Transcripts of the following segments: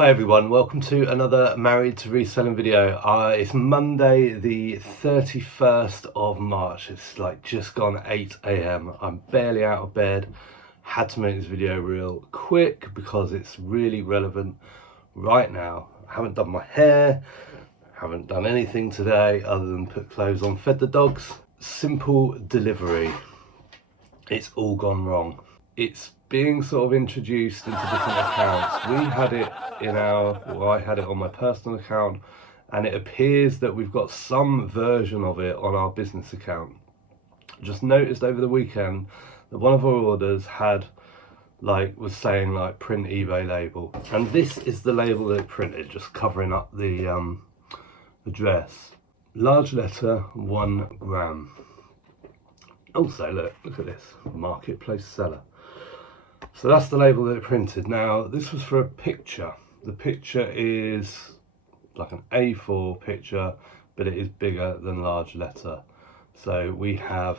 Hi everyone, welcome to another Married to Reselling video. It's Monday the 31st of March. It's like just gone 8 AM. I'm barely out of bed. Had to make this video real quick because it's really relevant right now. I haven't done my hair, haven't done anything today other than put clothes on, fed the dogs. Simple delivery. It's all gone wrong. It's being sort of introduced into different accounts. We had it I had it on my personal account, and it appears that we've got some version of it on our business account. Just noticed over the weekend that one of our orders was saying print eBay label, and this is the label that it printed, just covering up the address. Large letter, 1 gram. Also, look at this, marketplace seller. So that's the label that it printed. Now, this was for a picture. The picture is like an A4 picture, but it is bigger than large letter. So we have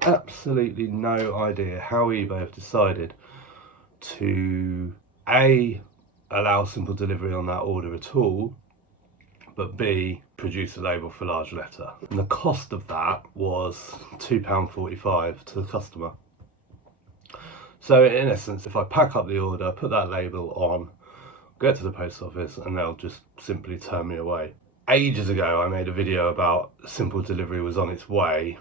absolutely no idea how eBay have decided to A, allow simple delivery on that order at all, but B, produce a label for large letter. And the cost of that was £2.45 to the customer. So in essence, if I pack up the order, put that label on, get to the post office, and they'll just simply turn me away. Ages ago, I made a video about simple delivery was on its way,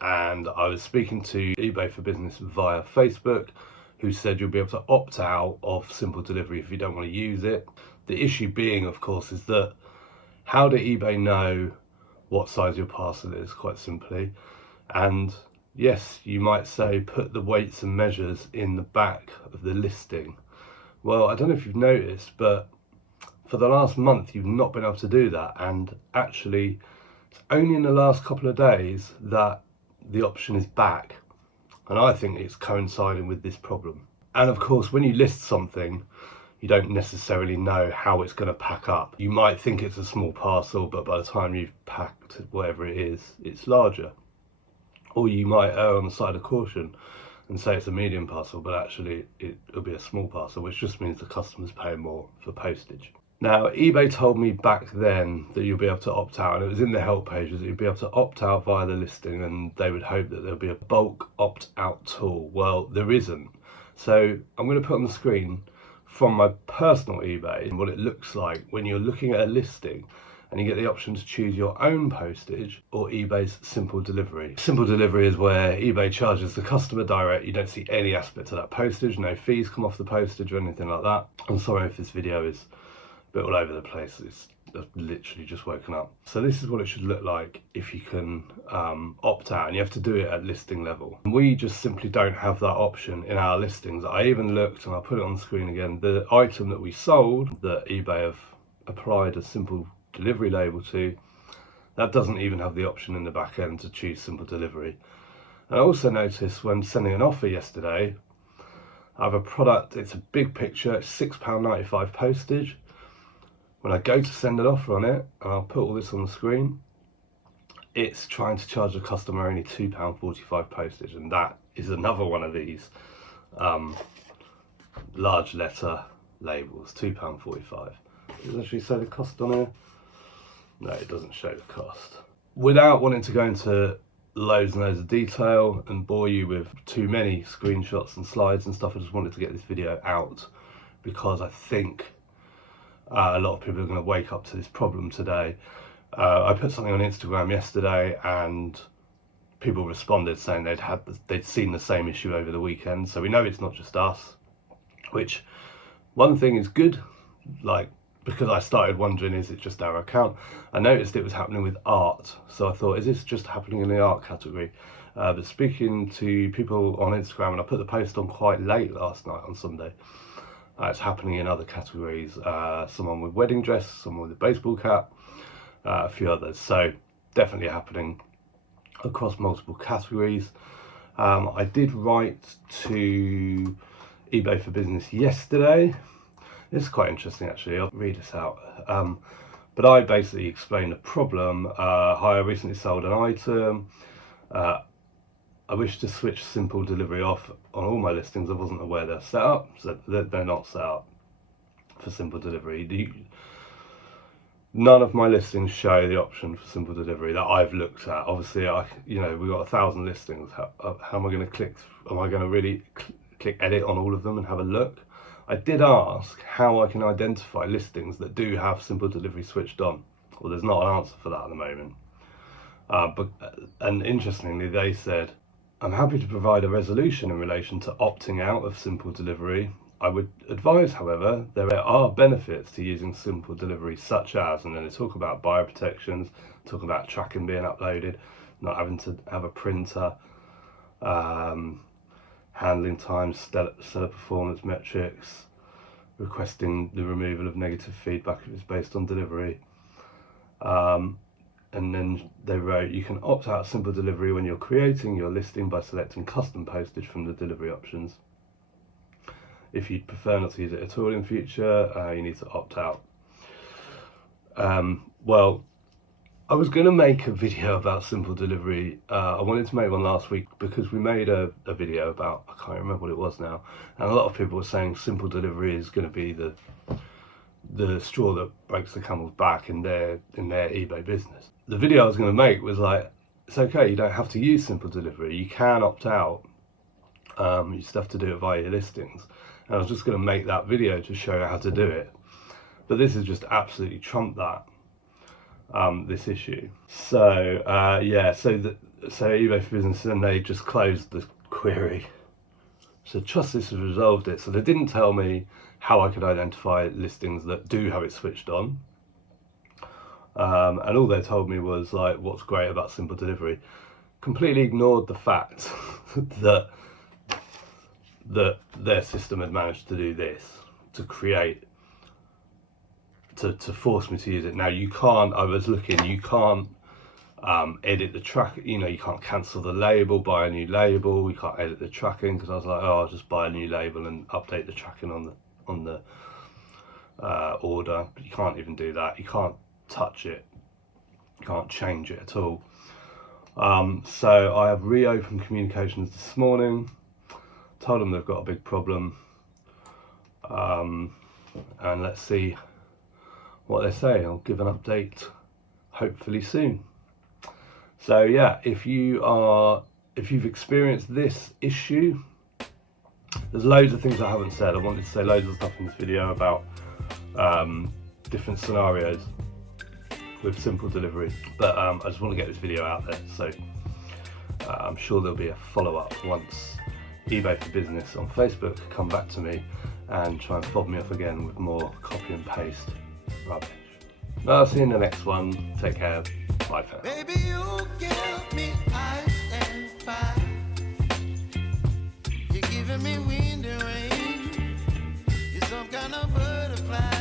and I was speaking to eBay for Business via Facebook, who said you'll be able to opt out of simple delivery if you don't want to use it. The issue being, of course, is that how do eBay know what size your parcel is, quite simply? And yes, you might say put the weights and measures in the back of the listing. Well, I don't know if you've noticed, but for the last month you've not been able to do that, and actually it's only in the last couple of days that the option is back, and I think it's coinciding with this problem. And of course, when you list something, you don't necessarily know how it's going to pack up. You might think it's a small parcel, but by the time you've packed whatever it is, it's larger. Or you might err on the side of caution and say it's a medium parcel, but actually it'll be a small parcel, which just means the customer's paying more for postage. Now, eBay told me back then that you'll be able to opt out, and it was in the help pages, that you'd be able to opt out via the listing, and they would hope that there'll be a bulk opt-out tool. Well, there isn't. So I'm going to put on the screen from my personal eBay what it looks like when you're looking at a listing and you get the option to choose your own postage or eBay's simple delivery. Simple delivery is where eBay charges the customer direct. You don't see any aspect of that postage, no fees come off the postage or anything like that. I'm sorry if this video is a bit all over the place, I've literally just woken up. So this is what it should look like if you can opt out, and you have to do it at listing level. We just simply don't have that option in our listings. I even looked, and I'll put it on the screen again, the item that we sold that eBay have applied a simple delivery label to, that doesn't even have the option in the back end to choose simple delivery. And I also noticed when sending an offer yesterday, I have a product, it's a big picture, it's £6.95 postage. When I go to send an offer on it, and I'll put all this on the screen, it's trying to charge the customer only £2.45 postage, and that is another one of these large letter labels, £2.45. Does it actually say the cost on here? No, it doesn't show the cost. Without wanting to go into loads and loads of detail and bore you with too many screenshots and slides and stuff, I just wanted to get this video out because I think a lot of people are going to wake up to this problem today. I put something on Instagram yesterday and people responded saying they'd seen the same issue over the weekend. So we know it's not just us, which one thing is good, because I started wondering, is it just our account? I noticed it was happening with art. So I thought, is this just happening in the art category? But speaking to people on Instagram, and I put the post on quite late last night on Sunday, it's happening in other categories. Someone with wedding dress, someone with a baseball cap, a few others. So definitely happening across multiple categories. I did write to eBay for Business yesterday. This is quite interesting actually, I'll read this out. But I basically explained the problem. Hi, I recently sold an item. I wish to switch simple delivery off on all my listings. I wasn't aware they're set up, so they're not set up. for simple delivery. None of my listings show the option for simple delivery that I've looked at. Obviously, we've got 1,000 listings. How am I going to click? Am I going to really click edit on all of them and have a look? I did ask how I can identify listings that do have simple delivery switched on. Well, there's not an answer for that at the moment. And interestingly, they said, I'm happy to provide a resolution in relation to opting out of simple delivery. I would advise, however, there are benefits to using simple delivery, such as, and then they talk about buyer protections, talk about tracking being uploaded, not having to have a printer, handling times, seller performance metrics, requesting the removal of negative feedback if it's based on delivery. And then they wrote, you can opt out simple delivery when you're creating your listing by selecting custom postage from the delivery options. If you'd prefer not to use it at all in future, you need to opt out. Well, I was going to make a video about simple delivery. I wanted to make one last week because we made a video about, I can't remember what it was now, and a lot of people were saying simple delivery is going to be the straw that breaks the camel's back in their eBay business. The video I was going to make was like, it's okay, you don't have to use simple delivery, you can opt out. You just have to do it via your listings. And I was just going to make that video to show you how to do it, but this has just absolutely trumped that, this issue. So so eBay for Business, and they just closed the query. So Trust This has resolved it. So they didn't tell me how I could identify listings that do have it switched on, and all they told me was like, what's great about simple delivery. Completely ignored the fact that their system had managed to do this, to create, to force me to use it. Now you can't, I was looking, you can't edit the track, you can't cancel the label, buy a new label, you can't edit the tracking, because I was like, oh, I'll just buy a new label and update the tracking on the order. But you can't even do that, you can't touch it, you can't change it at all. So I have reopened communications this morning, told them they've got a big problem, and let's see what they say. I'll give an update hopefully soon. So yeah, if you've experienced this issue, there's loads of things I haven't said. I wanted to say loads of stuff in this video about different scenarios with simple delivery, but I just want to get this video out there, so I'm sure there'll be a follow-up once eBay for Business on Facebook come back to me and try and fob me off again with more copy and paste rubbish. I'll see you in the next one. Take care. Bye for now. Baby, you give me ice and fire. You're giving me wind and rain. You're some kind of butterfly.